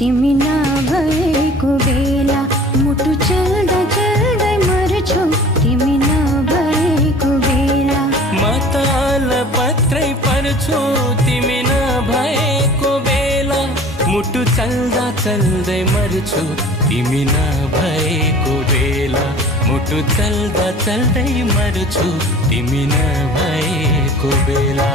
तिमी नभएको बेला मुटु चल्दा चल्दै मर्छु तिमी नभएको बेला म त अलपत्रै पर्छु तिमी नभएको बेला मुटु चल्दा चल्दै मर्छु तिमी नभएको बेला मुटु चल्दा चल्दै मर्छु तिमी नभएको बेला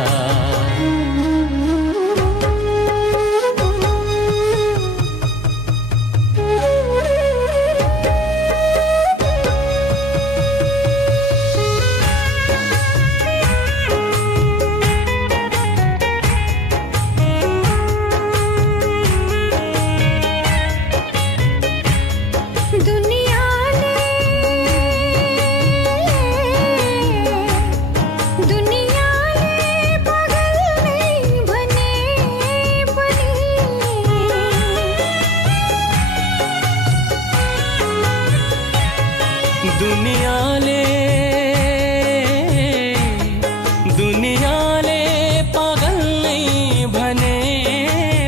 दुनियाले पागल नै भने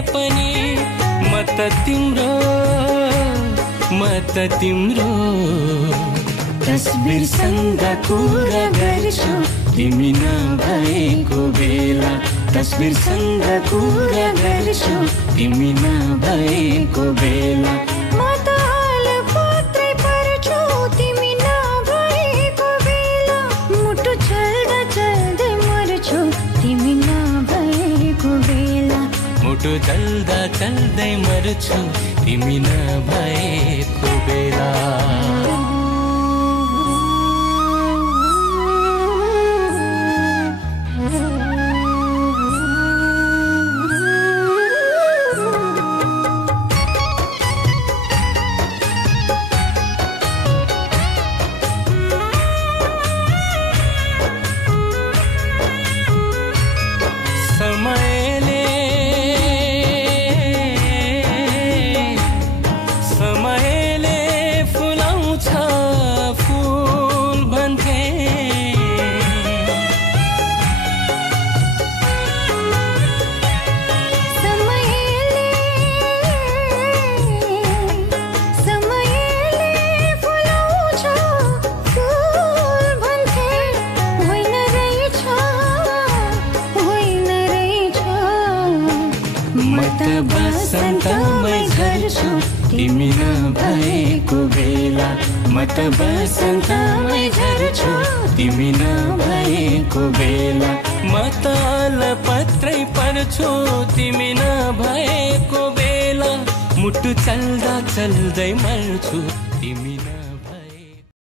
पनि म त तिम्रो तस्बिरसँग कुरा गर्छु तिमी नभएको बेला तस्बिरसँग कुरा गर्छु तिमी नभएको बेला मुटु चल्दा चल्दै मर्छु तिमी नभएको बेला समयले फुलाउँछ फुल भन्थे समयले फुलाउँछ फुल भन्थे होइन रहेछ म त बसन्तमै झर्छु तिमी नभएको बेला म त बसन्तमै झर्छु तिमी नभएको बेला म त अलपत्रै पर्छु तिमी नभएको बेला मुटु चल्दा चल्दै मर्छु तिमी